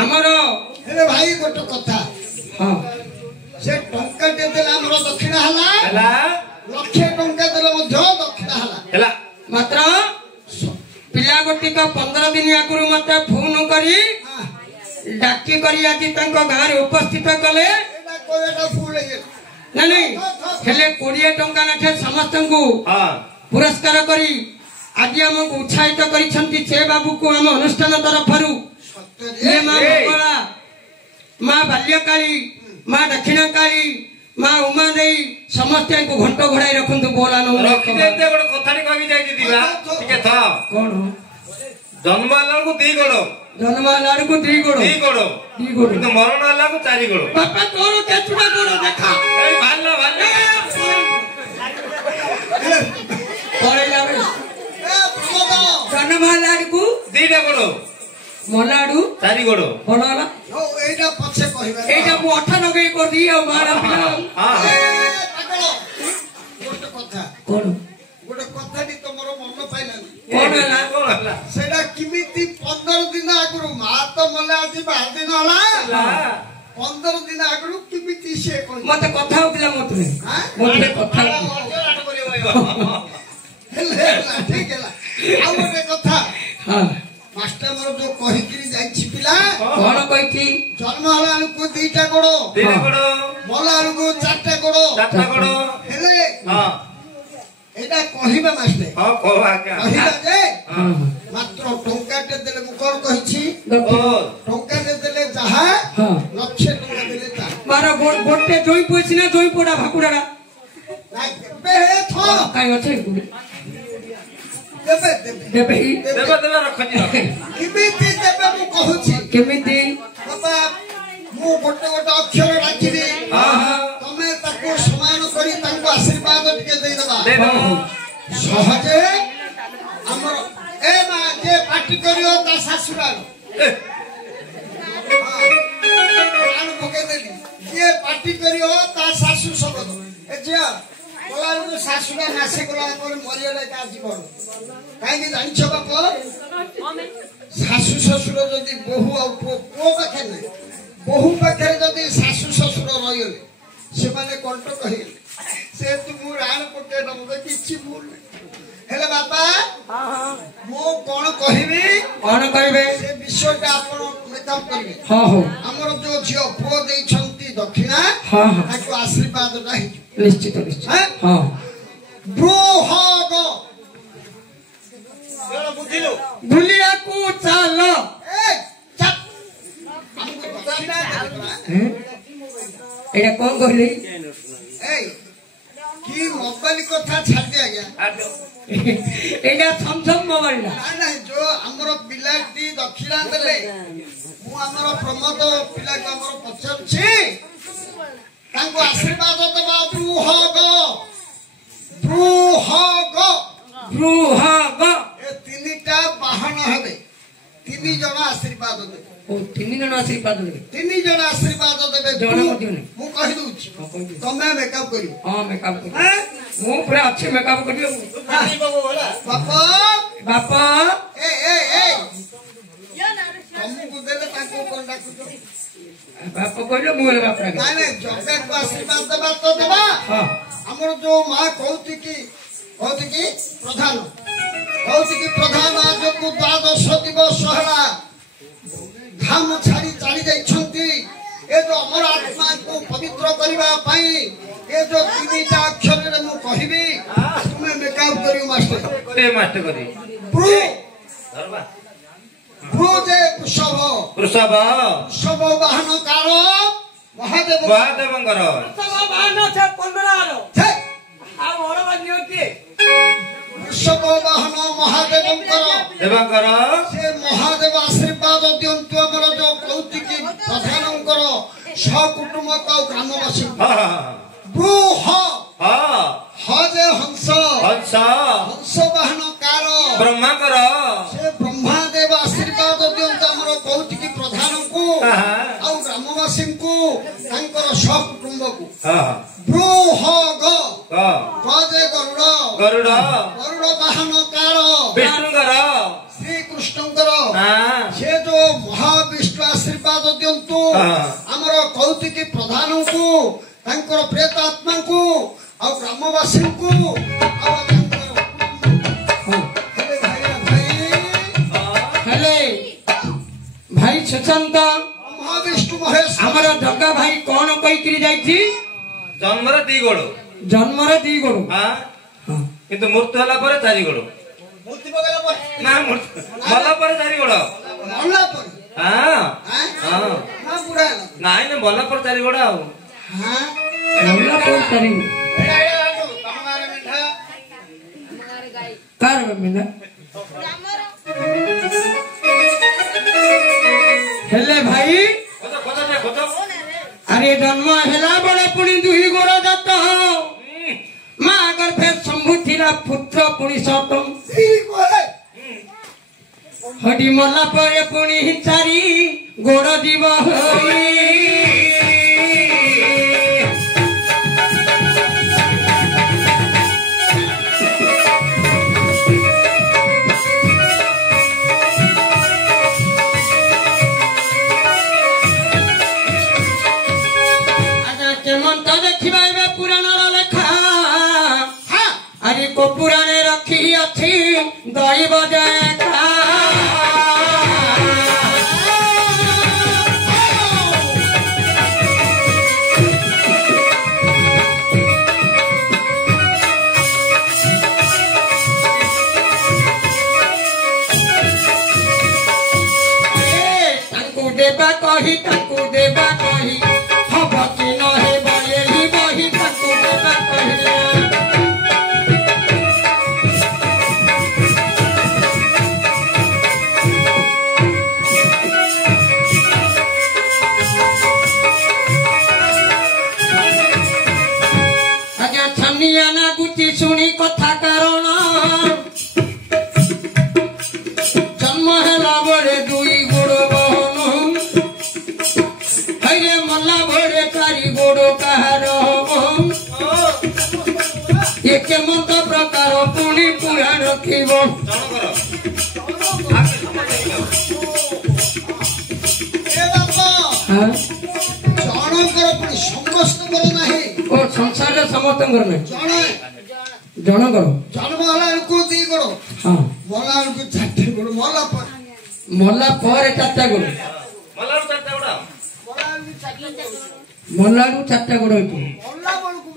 आमर हेले भाई गोटे कथा हाँ से टंका दे देला हमरो दक्षिणा हला लक्ष्य टंका देला मध्य दक्षिणा हला मात्र पिला गोटी का 15 दिन आगुरु मते फोन करी डाकी करी आज तांको गां रे उपस्थित कले एटा कोएटा फूल हे नहीं हेले 20 टंका नाखे समस्त को पुरस्कार करी आज हमको उत्साहित करिसंती से बाबू को हम अनुष्ठान तरफरु ये मां मंगला मां बाल्यकाली मां दक्षिणकाली मां उमा देई समस्त को घंटो घोड़ाई रखंतु बोला न रखि देते गोटे कथानी कहि जाई दिबा ठीक था कोन जन्मला को 2 गोड़ जन्मला को 2 गोड़ 2 गोड़ किंतु मरण वाला को 4 गोड़ बापा तोर केचुडा गोड़ देखा ए भाल्ला परे जावे ए प्रमोद जन्मला को 2 गोड़ मलाडू 4 गोड़ बोलाला ओ एटा पछे कहिबा एटा मु 98 कर दी आ मारा पिला हां पागल गोटे कथा कोन गोटे कथाटी तमरो मन पाइलानी कोन हला सेटा किमिति 15 दिन आगुरु मा तो मले आज 12 दिन हला 15 दिन आगुरु किमिति से कोइ मते कथा होतिला मते मते कथा हेले ठीक हैला आ गोटे कथा हां मास्टर मोर जो कहिकिरी जाइछि पिला कोन कहिथि जन्म हला को 2टा गोड़ 2 गोड़ मला को 4टा गोड़ 4टा गोड़ हेले हां एटा कहिबा मास्टर हां कहवा क्या कहिबा जे हां मात्र टंकाटे देले मु कोन कहिछि ओ टंकाटे देले जहा हां लक्ष्य टंका देले ता मारा गोटे जोई पोछि ना जोई पोडा भाकुडाडा ना बे थो काई अछि देबे देबे देबे रखनी किमिति देबे मु कहूछि केमिति बाबा मु गोटे गोटे अक्षर राखिबी हां तमे ताको समान करी ताको आशीर्वाद टिके देई देबा दे दो सहजे हमर ए मा जे पार्टी करियो ता सासुराल आनु पके देली जे पार्टी करियो ता सासु सबद ए जे कोलार को सासुरा नासे कोला पर मरियले का जीवन काई के जानिछ बाप सासु ससुर जदी बहु आ को पाखे नै बहु पाखे जदी सासु ससुर रहिले से माने कंट कहिले से तुम राण पके नमके किछि भूल हेले बाबा मो कोन कहिबी कोन कहबे से विषयटा आपण मेकअप करिवे हां हो हमर जो झियो पो देई छंती दक्षिणा हां हां ताको आशीर्वाद नाही निश्चित निश्चित हां ब्रोहग जरा बुझिलो दुनिया को चाल ए चप हमको दक्षिणा हैं एटा कोन कहले ए की मोबाइल कथा छाड़ दे आज्ञा एटा समझम मोबाइल ना ना जो हमर पिलाटी दक्षिणा देले मु हमर प्रमोद पिला को हमर पछर छी तांको आशीर्वाद देबा ब्रोहग ब्रोहग ब्रुहाग ए तीनटा बाहन हेबे 3 जण आशीर्वाद देबे ओ 3 जण आशीर्वाद देबे 3 जण आशीर्वाद देबे जण मध्य नै मु कहि दूछि तमे मेकअप करियो हां मेकअप कर मु पूरा अच्छे मेकअप करियो बापा बापा ए हमको देले ताको कोन डाकुतो बापा कहलो मु बाप रा नाही नाही जबे को आशीर्वाद देबा तो देबा हां हमर जो मां कहती कि प्रधान आज को 12 दिवस हला घाम छाड़ी चली जाइछंती ए जो अमर आत्मा को पवित्र करबा पई ए जो 3टा अक्षर रे मु कहिबी तुमे मेकअप करियो मास्टर करी प्रू धरबा प्रू जे वृषभ वाहन कार महादेवंकर सब बानो छे 15 रो छे आ मोर बनियो के वृषभ वाहन महादेवंकर देवंकर से महादेव आशीर्वाद दियंतु हमर जो कौतिकी प्रधानंकर सहकुटुंब को ग्रामवासी ब्रूह जे हंस वाहन कार ब्रह्माकर से ब्रह्मादेव आशीर्वाद दियंतु हमर कौतिकी प्रधान को आ ग्रामवासी को तांकर सहकुटुंब को ब्रूह जे गरुड़ वाहन कार विष्णुकर श्री कृष्णकर से जो दिंतु आमर कौतिकी प्रधान को तांकर प्रेत आत्मा को और ग्रामवासी को भाई सुशांत महाविष्णु महेश आमर जग्गा भाई कौन कहीकि जाइछि जन्मर दी गोड़ जन्मर दी गोड़ किंतु मृत्यु होला पर चारि गोड़ मूर्ति बगला पर ना मला पर चारि गोड़ मल्ला पर हां हां ना बुढ़ा नाही ना मला पर चारि गोड़ आउ हां मल्ला पर चारि एडा एडा तमगारे मेंढा हमारे गाय कार मेंढा हेले भाई अरे जन्म हेला बड़े पुणी दुही गोड़ जात माँ अगर फेर शंभु थिला पुत्र पुणी सतम हडी मला पर पुणी चारि गोड़ जीव को पुराने रखी अच्छी दई बजाए देवा कही देवा कही हम कि नहे बही बही देवा कहले शुणी कथा कारण जन्म हेला बड़े दुई गोड़ बहन हईरे मल्ला बड़े चारि गोड़ कहार ये केमत प्रकार पुणी पुराण रखिब संसार समस्त जनकर जन्म होला को दी गोड़ हां मला को चारटे गोड़ मला पर चारटा गोड़ मला चारटा गोड़ मला चारटा गोड़ होतो मला बळ को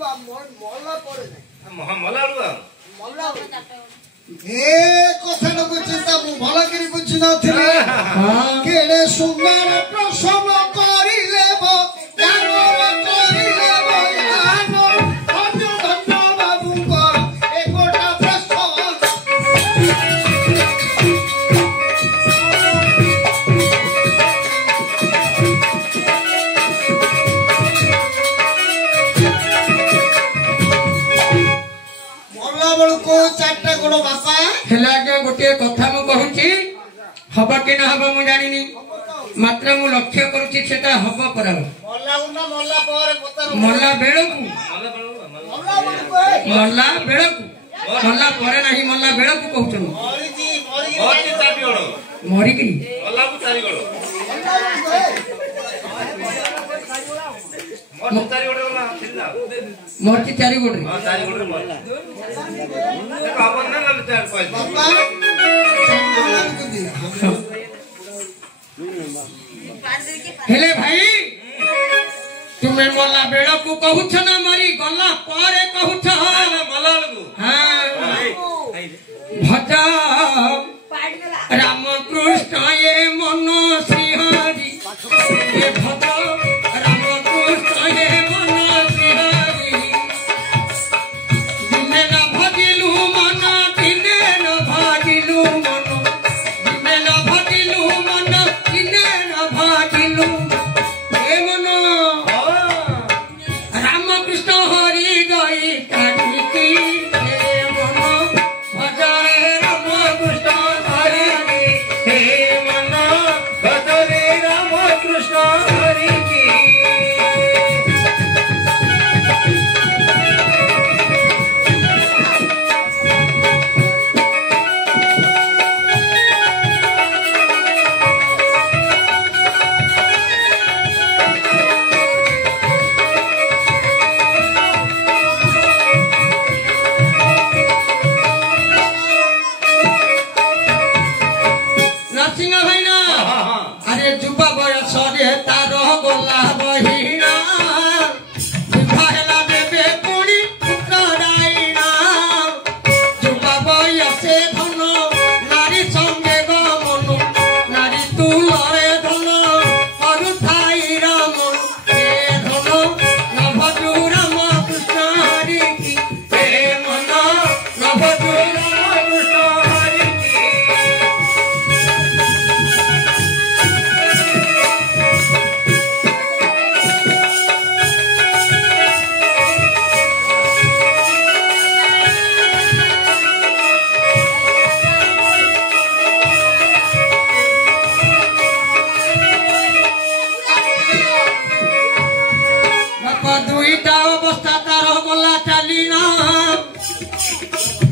मला पर मला ए कथा न बुझिता मु भला करी बुझि नथिले केडे सुंदर प्रसव करिलेबो जानवर करिलेबो जानो अजो धन्य बाबूको एकोटा प्रश्न मोला बळको चारटा गोड़ बापा हेला के गोटे कथा मु कहूची हब कि न हब मु जानिनी मात्र मु लक्ष्य करूची सेटा हब पर मल्ला बेळकू मल्ला बेळकू मल्ला पर नाही मल्ला बेळकू कहउछन मरी की मोरची चारि गोड़ हेले भाई तुम्हें मल्ला बेळकू कहूछ ना मरी गला पर कहूछ भज राम कृष्ण ये मन श्री हरि ये भज राम कृष्ण ये मन श्री हरि दिने न भजिलु मन दिने न भजिलु मन दिने न भजिलु मन दिने न भजिलु हे मन राम कृष्ण हरि गई काटी अरे जुबा बयसरे तार गला बहिना विवाहला देवे पुणी पुत्र राइना जुबा बयसे धन नारी संगे गमन नारी तुलरे धन हरुथाई राम हे धन नभजु राम कृष्ण हरि की हे मन नभजु राम कृष्ण हरि की बापा दुईटा अवस्था तार गला चालीना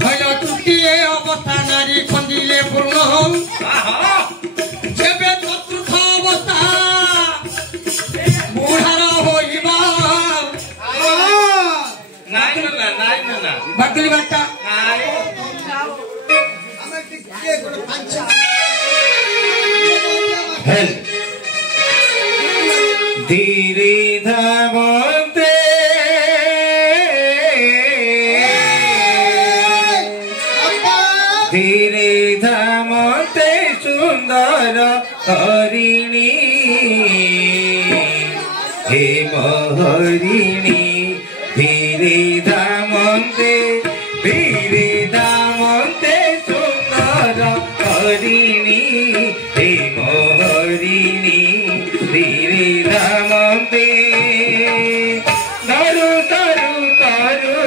भैल तृतीय अवस्था नारी खंडिले पूर्ण जेबे चतुर्थ अवस्था बुढ़ार होइबा ନାଇଁ ନା बाटली बाटा ନାଇଁ ଆମେ ଟିକେ ଗୋଟେ ପାଞ୍ଚ हेल धीरे धामते धीरे धामते सुंदर हरिणी हे महरिणी धीरे धामते सुंदर हरिणी हे महरिणी धीरे धामते धरु धरु करु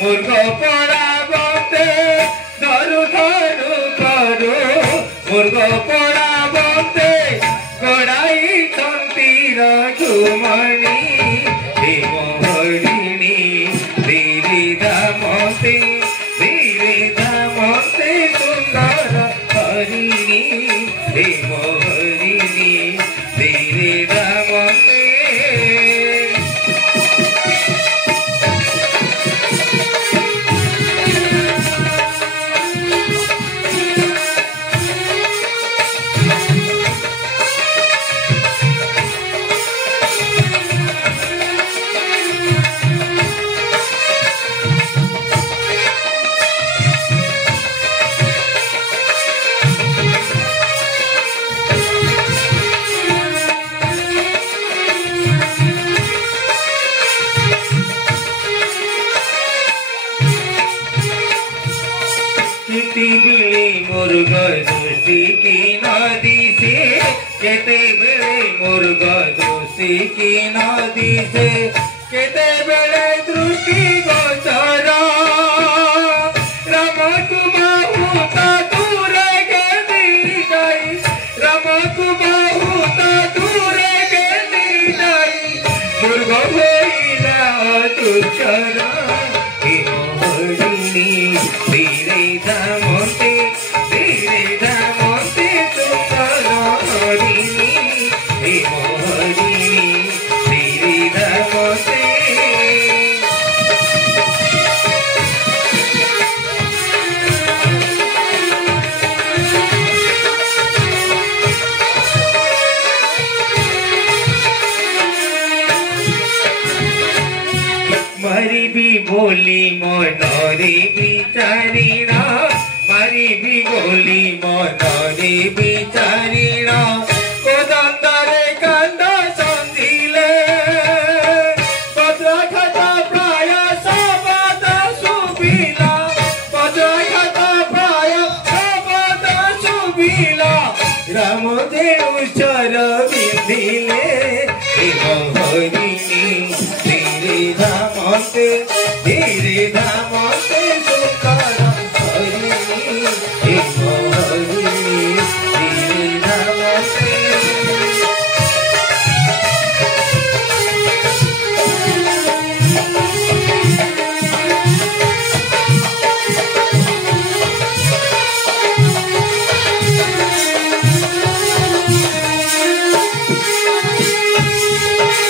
मुर्ग पड़ाबते धरु धरु करु मुर्ग पड़ाबते गड़ाई तंतीर झुमणी हे महरिणी धीरे धामते सुंदर हरिणी हे महरिणी धीरे धामते केते मुर्ग दोषी की नदी से केते मुर्ग दोषी की नदी से केते बेले दृष्टि गोचर राम को बहुत दूर गेली गई राम को बहुत दूर गेली गई मुर्ग होइला तुचर धीरे धामते सुंदर हरिणी हे महरिणी धीरे धामते मरी भी बोली मनरे विचारिणा मरी भी बोली मनरे विचारिणा कोदंदरे कंद संधिले पत्रखता प्राय सबद सुबिला पत्रखता प्राय सबद सुबिला रामदेव चर बिंदिले हे महरिणी धीरे धामते सुंदर हरिणी हे महरिणी धीरे धामते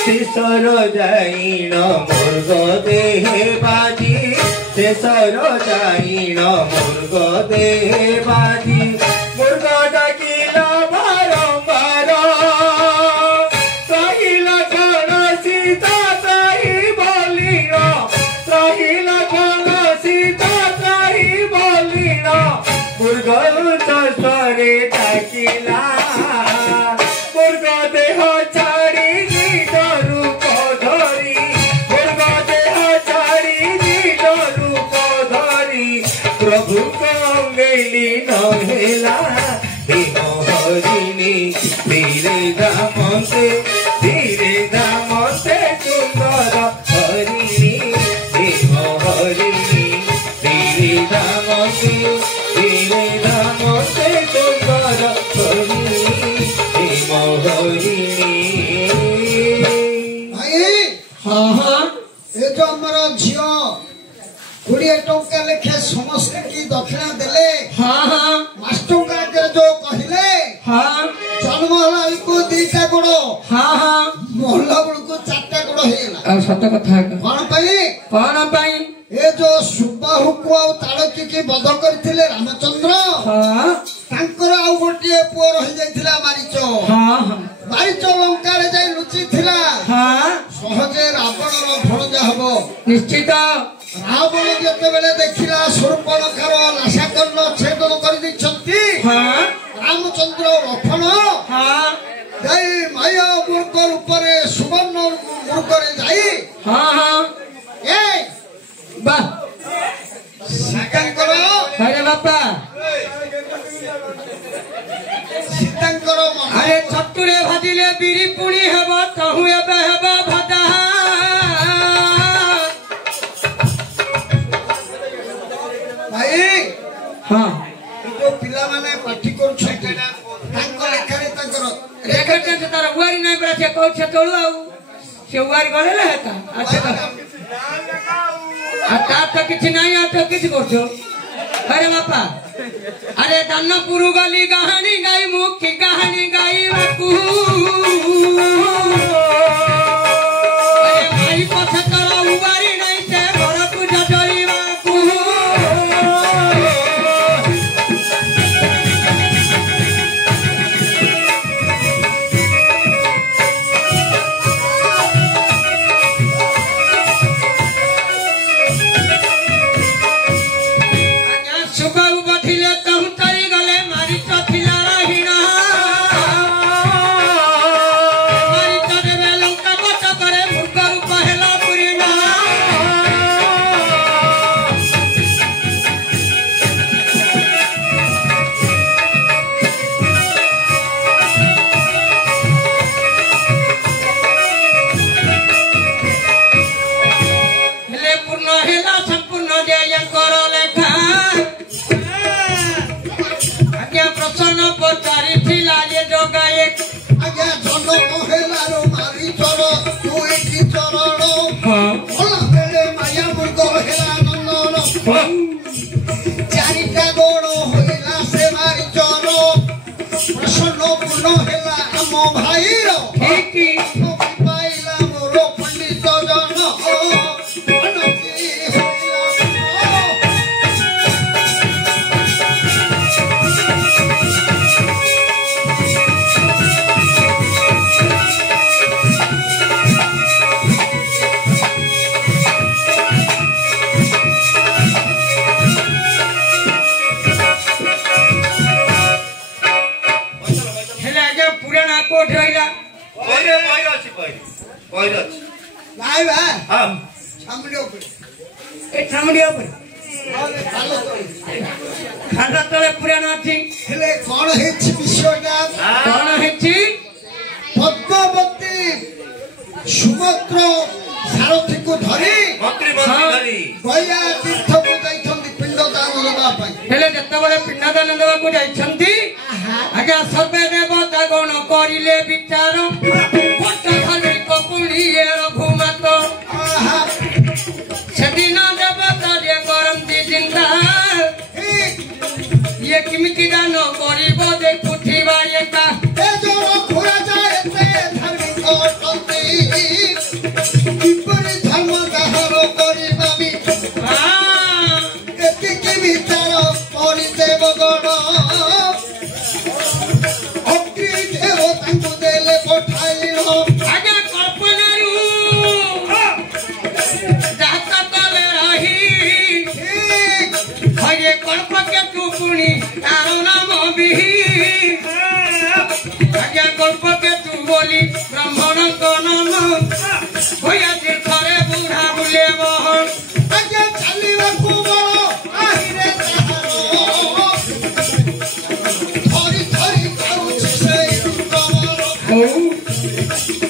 शेषर जाइन मुर्ग देहे बाजी शेषर जाइन मुर्ग देहे बाजी मुर्ग डाकिला बारंबार धीरे धामते सुंदर हरिणी देव हरिणी धीरे धामते सुंदर हरिणी देव हरिणी हाँ हाँ ये जो हमारा झियो 20 टंका लेखे समस्त की दक्षिणा देले हाँ हाँ मास्टर का जो कहले हाँ जन्म होला को 2टा गोड़ हाँ हाँ मोहल्ला को 4टा गोड़ हेला और सत कथा कौन पाई ये जो सुबाहु को आ ताड़की की बध करथिले रामचंद्र हाँ तांकर आउ गोटिए पुओ रहि जाइथिला मारीच हाँ मारीच लंका रे जाई लुचि थिला हाँ सहजे रावण रो भणजा हबो निश्चित रावण जते बेले देखिला सुर्पणखार लाशाकर्ण छेदन करि दिछंती हाँ रामचंद्र रफण हाँ जाई माया मूर्ख रूपरे सुवर्ण मूर्खरे जाई हाँ हाँ ए वाह सीतांकर अरे बापा सीतांकर अरे छतुरे भाजिले बिरी पुणी हेब तहु एबे हेब भादा भाई हाँ जो पिला माने पाठी करू छटे तांकर लेखारे तांकर रेकर्ड से तार उवारी नहीं पड़ा से कहू से तोळू आउ से उवारी गलेला हेता अच्छा तो आता तो किछि नहीं आ तो किछि करछो अरे बापा अरे दानपुर गली कहानी गाई मुखी कहानी गाई बापू अरे भाई पछे तोरा उवारी नहीं से घर को जजई बापू चारिटा गोड़ होइला से मारी चोर प्रसन्न पूर्ण हेला हम भाई रो ठीक पाइला मोर पंडित जन अनति होइला कोठ रहिला नाइ बा हां छामडियो पे ए छामडियो पे खादा तले पुराना अछि हेले कोन हेछि विषयटा कोन हेछि पद्मावती सुभद्र सारथी को धरी मंत्री धरी गया तीर्थ को जाइछंती पिंड दान देबा पई हेले जतबले पिंड दान देबा को जाइछंती आज्ञा सर्वे देवता गण करिले विचार पट खाली कपुलिए रघुमत सेदिन देवता जे करंती चिंता ये किमिति दान करिब देखुथिबा एका ए जो खुरा जाए ते धर्म कोटंती किपरि धर्म दाहर करिबामी एति के विचार करि देव गण अग्नि देव तांको देले पठ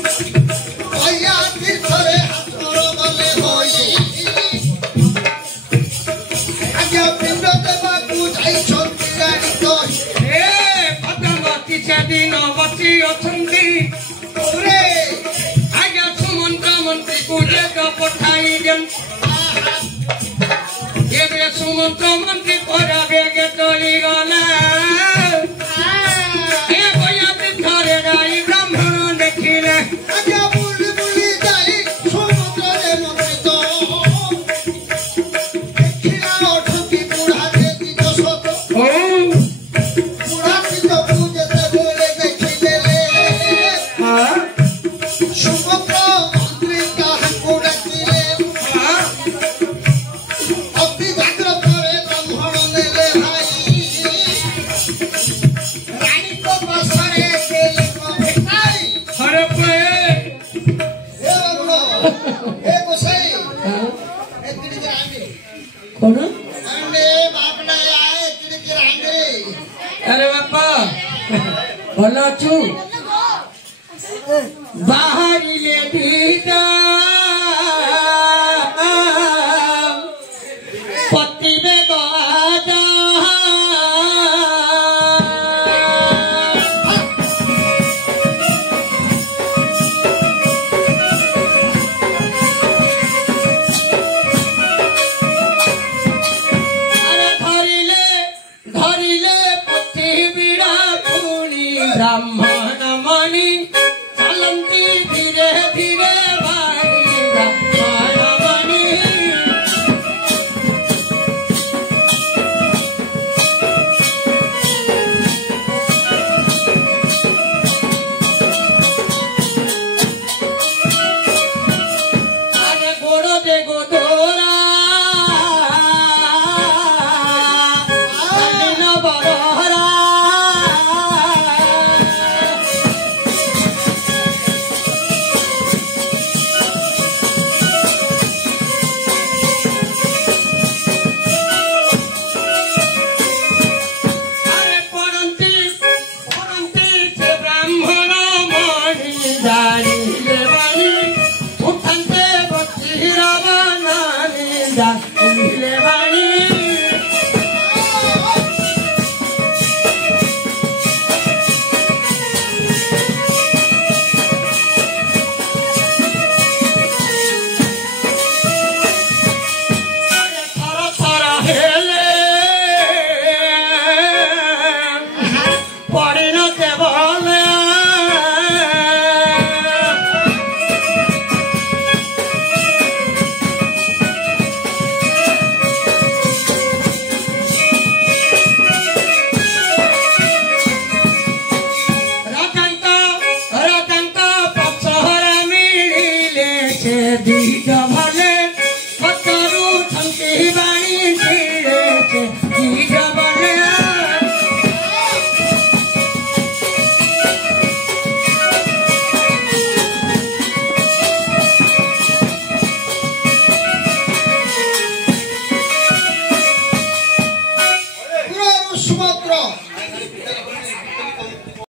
भैया तीर्थरे हाथर गले होई आज्ञा पिंड देवाकू जाइछंती रानी कहि पदमती से दिन बसी अछंती रे आज्ञा सुमंत्र मंत्री को जग पठाई देन एबे सुमंत्र मंत्री परा बेगे चली गला ए भैया तीर्थरे जाई ब्राह्मण देखिले आज्ञा बुली बुली जाई समुद्र रे मंत्रित देखिला अठकी बुढ़ा देती दशरथ बुढ़ा की तो पूजे ते बोले देखिले सुमंत्र मंत्री काहको डाकिले अति जाग्रत रे ब्राह्मण नेले भाई रानी को बसरे केले को भेटाई अरे पे ए बाबलो ए गोसाई एतिड़ी के आंडे कौन आंडे बापना आए एतिड़ी के आंडे अरे बापा भलो छु बाहरी ले दीदा पति में गाजा अरे धरिले पति बिड़ा पुणी ब्राह्मण मणि चलती धीरे धीरे